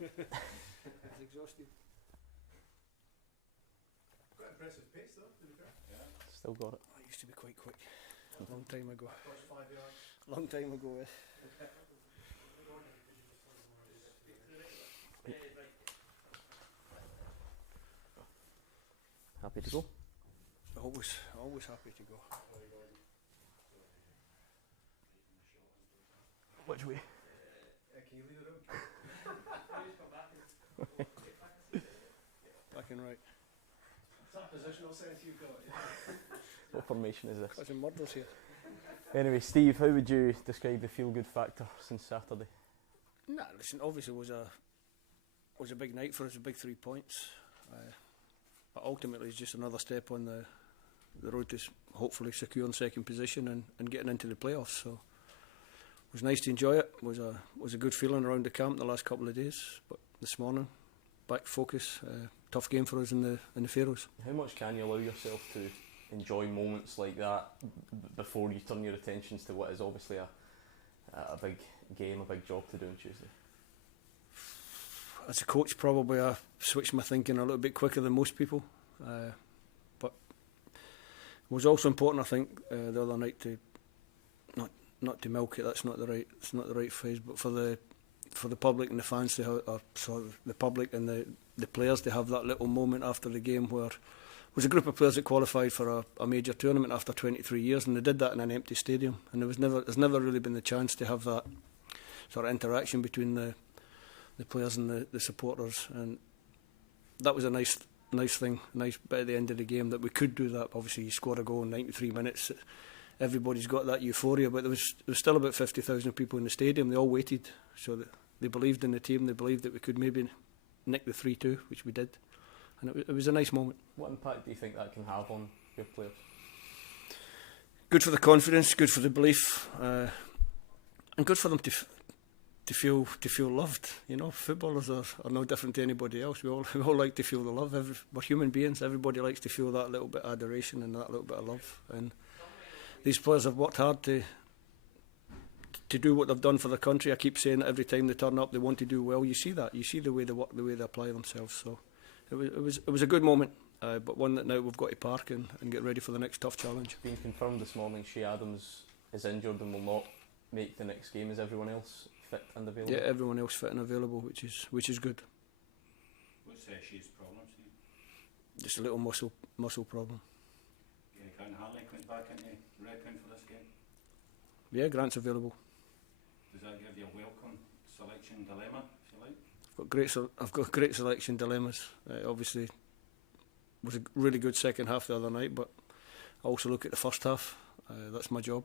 It's exhausted. Quite impressive pace though, to be fair. Yeah. Still got it. I used to be quite quick. A long time ago. First 5 yards. Long time ago. Happy to go? Always happy to go. Which way? Can you leave the room? Back and right. It's that positional sense you've got. Yeah. What formation is this? Got some murders here. Anyway, Steve, how would you describe the feel-good factor since Saturday? Nah, listen. Obviously, it was a big night for us. A big 3 points. But ultimately, it's just another step on the road to hopefully securing second position and getting into the playoffs. So it was nice to enjoy it. It was a good feeling around the camp the last couple of days. But this morning, back focus. Tough game for us in the Faroes. How much can you allow yourself to enjoy moments like that before you turn your attentions to what is obviously a big game, a big job to do on Tuesday? As a coach, probably I switched my thinking a little bit quicker than most people, but it was also important, I think, the other night to not to milk it. It's not the right phrase, but for the public and the fans to have, the public and the players to have that little moment after the game where it was a group of players that qualified for a major tournament after 23 years, and they did that in an empty stadium, and there's never really been the chance to have that sort of interaction between the players and the supporters, and that was a nice thing, nice bit at the end of the game that we could do that. Obviously, you scored a goal in 93 minutes. Everybody's got that euphoria, but there was still about 50,000 people in the stadium. They all waited, so that they believed in the team. They believed that we could maybe nick the 3-2, which we did, and it was a nice moment. What impact do you think that can have on your players? Good for the confidence, good for the belief, and good for them to feel loved. You know, footballers are no different to anybody else. We all like to feel the love. We're human beings. Everybody likes to feel that little bit of adoration and that little bit of love. And these players have worked hard to do what they've done for the country. I keep saying that every time they turn up, they want to do well. You see that. You see the way they work, the way they apply themselves. So it was a good moment, but one that now we've got to park and get ready for the next tough challenge. Being confirmed this morning, Shea Adams is injured and will not make the next game. Is everyone else fit and available? Yeah, everyone else fit and available, which is good. What's Shea's problem, Steve? Just a little muscle problem. Yeah, Grant Hartley comes back into reckoning for this game. Yeah, Grant's available. Does that give you a welcome selection dilemma, if you like? I've got great selection dilemmas. Obviously, it was a really good second half the other night, but I also look at the first half. That's my job,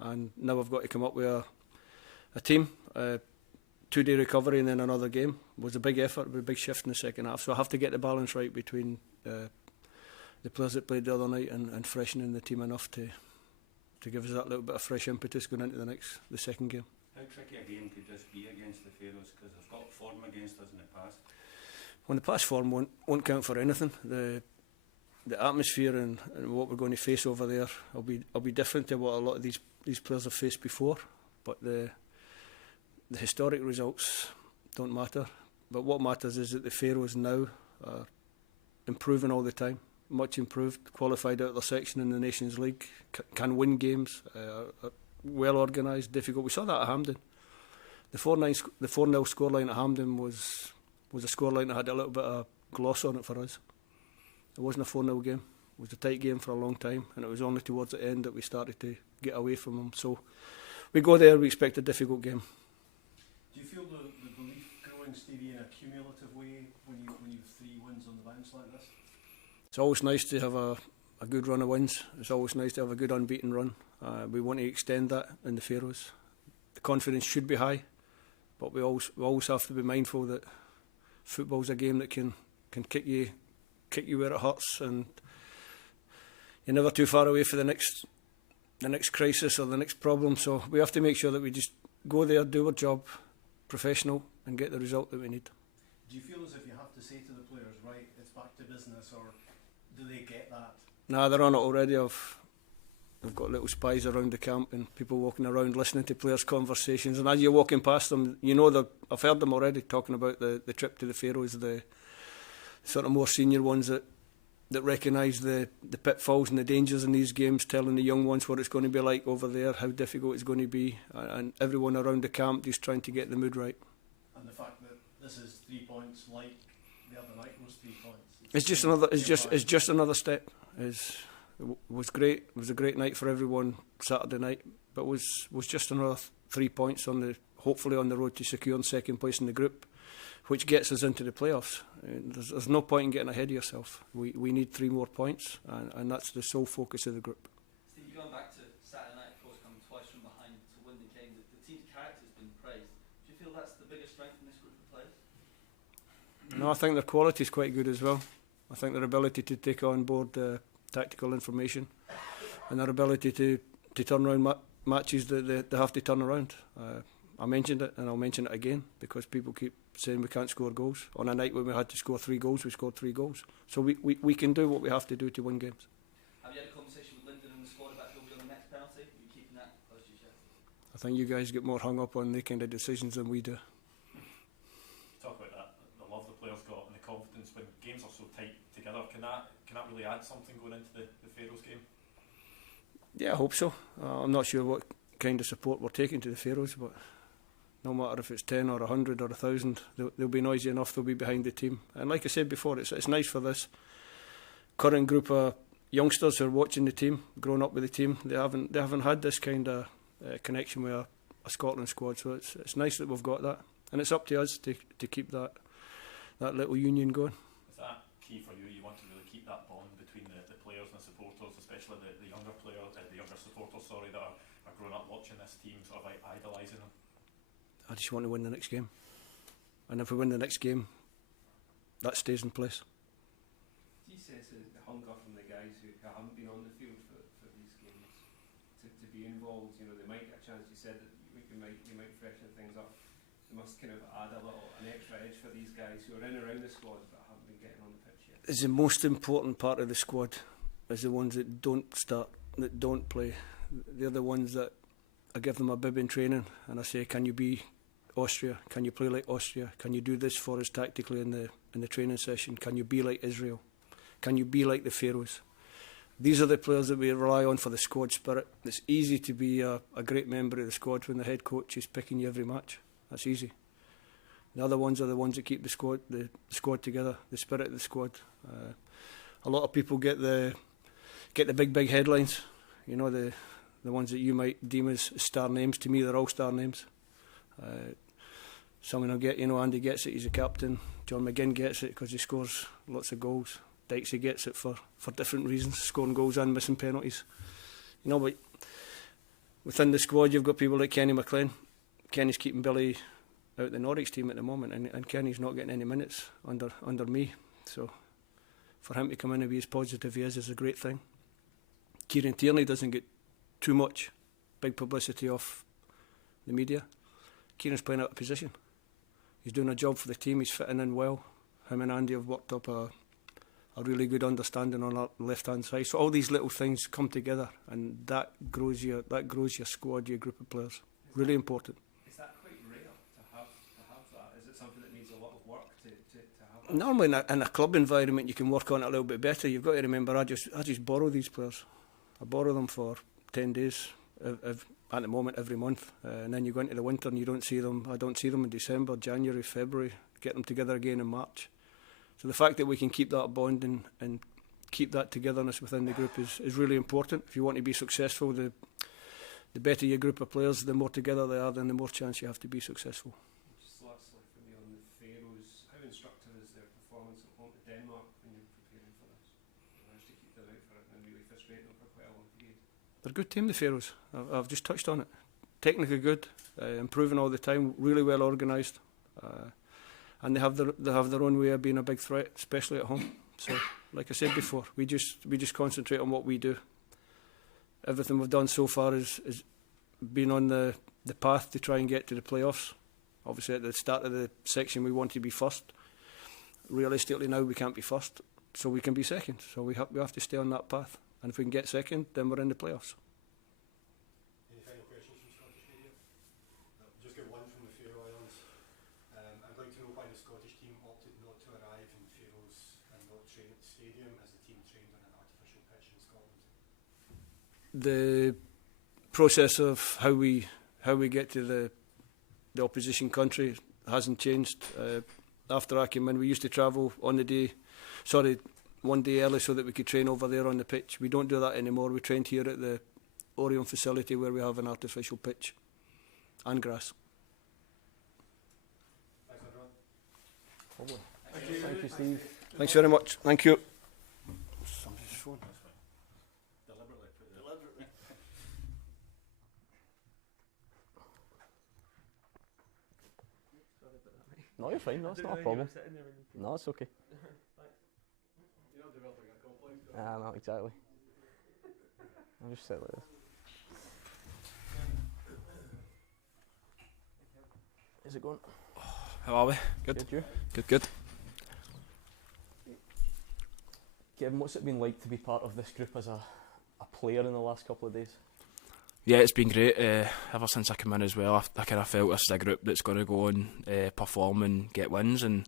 and now I've got to come up with a team. 2-day recovery and then another game was a big effort, a big shift in the second half. So I have to get the balance right between the players that played the other night and freshening the team enough to give us that little bit of fresh impetus going into the second game. How tricky a game could this be against the Faroes? Because they've got form against us in the past. Well, the past form won't count for anything. The atmosphere and what we're going to face over there will be different to what a lot of these players have faced before. But the historic results don't matter. But what matters is that the Faroes now are improving all the time, much improved, qualified out of their section in the Nations League, can win games, are well organised, difficult. We saw that at Hampden. The 4-0 scoreline at Hampden was a scoreline that had a little bit of gloss on it for us. It wasn't a 4-0 game. It was a tight game for a long time, and it was only towards the end that we started to get away from them. So we go there, we expect a difficult game. Do you feel the belief growing, Stevie, in a cumulative way when you have 3 wins on the bounce like this? It's always nice to have a good run of wins. It's always nice to have a good unbeaten run. We want to extend that in the Faroes. The confidence should be high, but we always have to be mindful that football's a game that can kick you where it hurts, and you're never too far away for the next crisis or the next problem. So we have to make sure that we just go there, do our job, professional, and get the result that we need. Do you feel as if you have to say to the players, right, it's back to business, or do they get that? Nah, they're on it already. I've I've got little spies around the camp and people walking around listening to players' conversations. And as you're walking past them, you know I've heard them already talking about the trip to the Faroes, the sort of more senior ones that recognise the pitfalls and the dangers in these games, telling the young ones what it's going to be like over there, how difficult it's going to be, and everyone around the camp just trying to get the mood right. And the fact that this is 3 points like the other night was 3 points. It's just another step. It was great. It was a great night for everyone Saturday night, but was just another 3 points hopefully on the road to securing second place in the group, which gets us into the playoffs. There's no point in getting ahead of yourself. We need 3 more points, and that's the sole focus of the group. Steve, going back to Saturday night, of course, coming twice from behind to win the game, the team's character has been praised. Do you feel that's the biggest strength in this group of players? No, I think their quality is quite good as well. I think their ability to take on board tactical information and their ability to turn around matches that they have to turn around. I mentioned it and I'll mention it again because people keep saying we can't score goals. On a night when we had to score 3 goals, we scored 3 goals. So we can do what we have to do to win games. Have you had a conversation with Lyndon and the squad about who will be on the next penalty? Are you keeping that close to your chest? I think you guys get more hung up on the kind of decisions than we do. Talk about that, the love the players got and the confidence when games are so tight together. Can that really add something going into the Faroes game? Yeah, I hope so. I'm not sure what kind of support we're taking to the Faroes, but no matter if it's 10 or 100 or 1,000, they'll be noisy enough, they'll be behind the team. And like I said before, it's nice for this current group of youngsters who are watching the team, growing up with the team. They haven't had this kind of connection with a Scotland squad, so it's nice that we've got that. And it's up to us to keep that little union going. Is that key for you? You want to really keep that bond between the players and the supporters, especially the younger players, the younger supporters, that are growing up watching this team, sort of idolising them? I just want to win the next game. And if we win the next game, that stays in place. Do you sense the hunger from the guys who haven't been on the field for these games to be involved? You know, they might get a chance. You said that you might freshen things up. They must kind of add an extra edge for these guys who are in and around the squad but haven't been getting on the pitch yet. It's the most important part of the squad is the ones that don't start, that don't play. They're the ones that I give them a bib in training and I say, can you be Austria? Can you play like Austria? Can you do this for us tactically in the training session? Can you be like Israel? Can you be like the Faroes? These are the players that we rely on for the squad spirit. It's easy to be a great member of the squad when the head coach is picking you every match. That's easy. The other ones are the ones that keep the squad together, the spirit of the squad. A lot of people get the big headlines, you know, the ones that you might deem as star names. To me, they're all star names. Someone will get, Andy gets it, he's a captain. John McGinn gets it because he scores lots of goals. Dykesy gets it for different reasons, scoring goals and missing penalties. But within the squad, you've got people like Kenny McLean. Kenny's keeping Billy out the Norwich team at the moment, and Kenny's not getting any minutes under me. So for him to come in and be as positive he is a great thing. Kieran Tierney doesn't get too much big publicity off the media. Kieran's playing out of position. He's doing a job for the team, he's fitting in well. Him and Andy have worked up a really good understanding on our left-hand side. So all these little things come together and that grows your squad, your group of players. Really important. Is that quite rare to have that? Is it something that needs a lot of work to have that? Normally in a club environment you can work on it a little bit better. You've got to remember I just borrow these players. I borrow them for 10 days at the moment every month, and then you go into the winter and you don't see them. I don't see them in December, January, February, get them together again in March. So the fact that we can keep that bond and keep that togetherness within the group is really important. If you want to be successful, the better your group of players, the more together they are, then the more chance you have to be successful. Just lastly for me on the Faroes, how instructive is their performance at home to Denmark when you're preparing for this? You managed to keep them out for it and really frustrate them for quite a long period. They're a good team, the Faroes. I've just touched on it. Technically good, improving all the time, really well organised, and they have their own way of being a big threat, especially at home. So, like I said before, we just concentrate on what we do. Everything we've done so far is been on the path to try and get to the playoffs. Obviously, at the start of the section, we want to be first. Realistically, now we can't be first, so we can be second. So we have to stay on that path. And if we can get second, then we're in the playoffs. Scottish team opted not to arrive in Faroes and not train at the stadium as the team trained on an artificial pitch in Scotland? The process of how we get to the opposition country hasn't changed. After I came in, we used to travel one day early so that we could train over there on the pitch. We don't do that anymore. We trained here at the Orion facility where we have an artificial pitch and grass. Thanks, everyone. Thank you, Steve. Thanks very much. Thank you. Somebody's phone. Deliberately put it. Deliberately. No, you're fine. That's not a problem. No, it's okay. You're not developing a complex. No, exactly. I'll just sit like this. Is it going? How are we? Good. Good, you? Good. Kevin, what's it been like to be part of this group as a player in the last couple of days? Yeah, it's been great. Ever since I came in as well, I kind of felt this is a group that's going to go and perform and get wins, and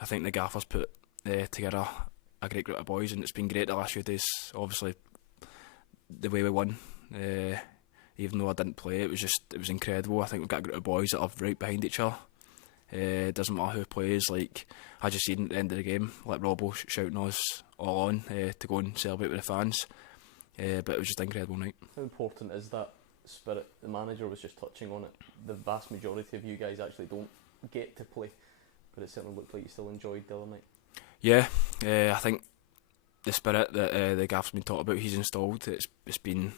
I think the gaffers put together a great group of boys, and it's been great the last few days. Obviously, the way we won, even though I didn't play, it was incredible. I think we've got a group of boys that are right behind each other. It doesn't matter who plays. Like I just seen at the end of the game, like Robbo shouting us all on to go and celebrate with the fans. But it was just an incredible night. How important is that spirit? The manager was just touching on it. The vast majority of you guys actually don't get to play, but it certainly looked like you still enjoyed the other night. Yeah, I think the spirit that the gaff's been talking about, he's installed. It's been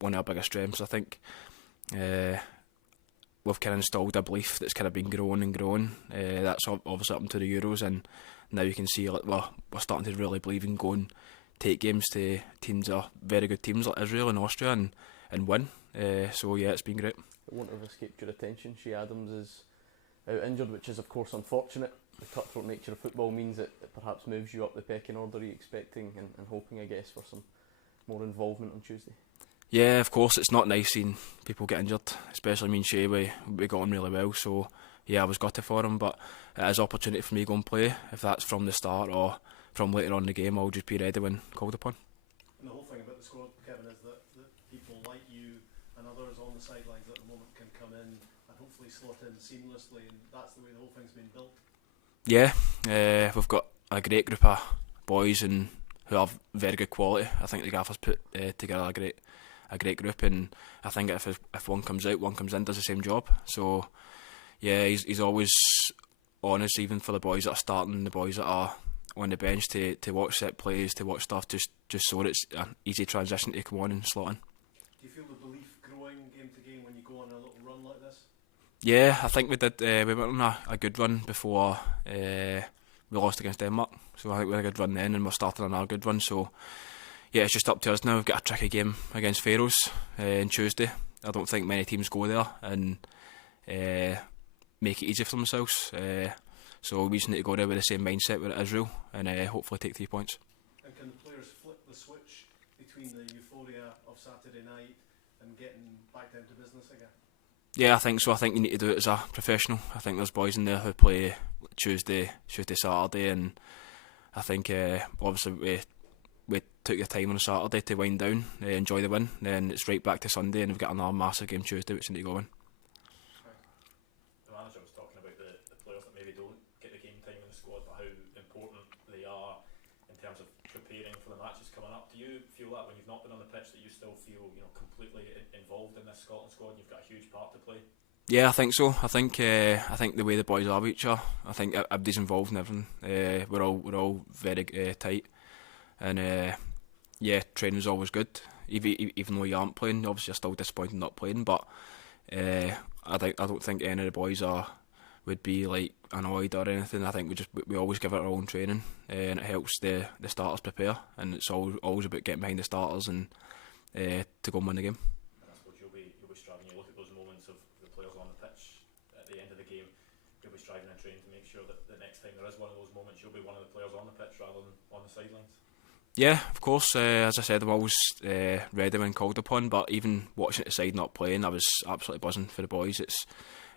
one of our biggest strengths. I think we've kind of installed a belief that's kind of been growing and growing. That's obviously up into the Euros, and now you can see like we're starting to really believe in going. Take games to teams that are very good teams like Israel and Austria and win. So yeah, it's been great. It won't have escaped your attention. Shea Adams is out injured, which is of course unfortunate. The cutthroat nature of football means it perhaps moves you up the pecking order. Are you expecting and hoping, I guess, for some more involvement on Tuesday? Yeah, of course. It's not nice seeing people get injured, especially me and Shea. We got on really well, so yeah, I was gutted for him, but it is an opportunity for me to go and play. If that's from the start or from later on in the game, I'll just be ready when called upon. And the whole thing about the squad, Kevin, is that people like you and others on the sidelines at the moment can come in and hopefully slot in seamlessly, and that's the way the whole thing's been built. Yeah, we've got a great group of boys and who have very good quality. I think the gaffers put together a great group, and I think if one comes out, one comes in, does the same job. So yeah, he's always honest, even for the boys that are starting, the boys that are on the bench, to watch set plays, to watch stuff, just so it's an easy transition to come on and slot in. Do you feel the belief growing game to game when you go on a little run like this? Yeah, I think we did. We went on a good run before we lost against Denmark, so I think we had a good run then, and we're starting another good run. So yeah, it's just up to us now. We've got a tricky game against Faroes on Tuesday. I don't think many teams go there and make it easy for themselves. So we just need to go there with the same mindset with Israel and hopefully take 3 points. And can the players flip the switch between the euphoria of Saturday night and getting back down to business again? Yeah, I think so. I think you need to do it as a professional. I think there's boys in there who play Tuesday, Saturday, and I think obviously we took the time on a Saturday to wind down, enjoy the win, then it's right back to Sunday, and we've got another massive game Tuesday which we need to go in. The manager was talking about the players that maybe don't get the game time in the squad, but how important they are in terms of preparing for the matches coming up. Do you feel that when you've not been on the pitch that you still feel completely involved in this Scotland squad? You've got a huge part to play. Yeah, I think so. I think the way the boys are with each other, I think everybody's involved in everything. We're all very tight, and yeah, training's always good. Even though you aren't playing, obviously you're still disappointed not playing. But I don't think any of the boys would be like annoyed or anything. I think we always give it our own training, and it helps the starters prepare. And it's always about getting behind the starters and to go and win the game. And I suppose you'll be striving. You look at those moments of the players on the pitch at the end of the game. You'll be striving and training to make sure that the next time there is one of those moments, you'll be one of the players on the pitch rather than on the sidelines. Yeah, of course. As I said, I'm always ready when called upon. But even watching it aside, not playing, I was absolutely buzzing for the boys. It's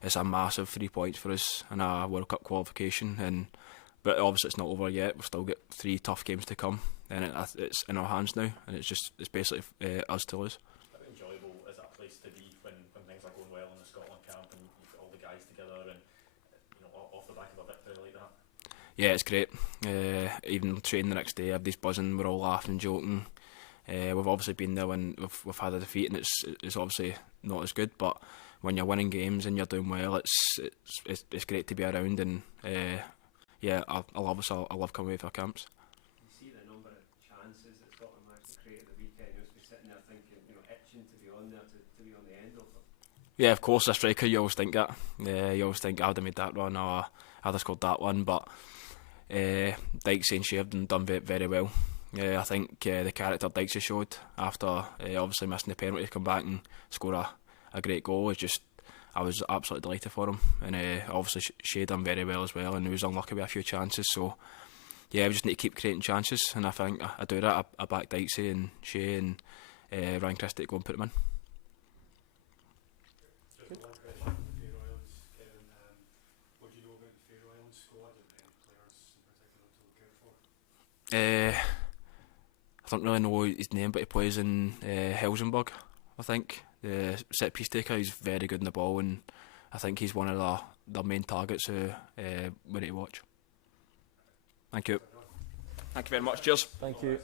it's a massive 3 points for us in a World Cup qualification, but obviously it's not over yet. We've still got 3 tough games to come, and it's in our hands now, and it's basically us to lose. How enjoyable is that place to be when things are going well in the Scotland camp and you've got all the guys together and off the back of a victory like that? Yeah, it's great. Even training the next day, everybody's buzzing. We're all laughing and joking. We've obviously been there when we've had a defeat, and it's obviously not as good. But when you're winning games and you're doing well, it's great to be around. And yeah, I love coming away for camps. You see the number of chances that Scotland managed to create at the weekend. You must be sitting there thinking, itching to be on there, to be on the end of them. Yeah, of course, a striker, you always think that. You always think, I'd have made that run, or I'd have scored that one. But Dykesy and Shea have done very, very well. I think the character Dykesy showed after obviously missing the penalty to come back and score a great goal is just, I was absolutely delighted for him. And obviously Shea done very well as well, and he was unlucky with a few chances. So yeah, we just need to keep creating chances, and I think I do that. I back Dykesy and Shea and Ryan Christie to go and put them in. Just one question on the Faroe Islands, Kevin. What do you know about the Faroe Islands squad and any players in particular to look out for? I don't really know his name, but he plays in Helsingborg, I think. The set piece taker, he's very good in the ball, and I think he's one of the main targets who we need to watch. Thank you. Thank you very much. Cheers. Thank you.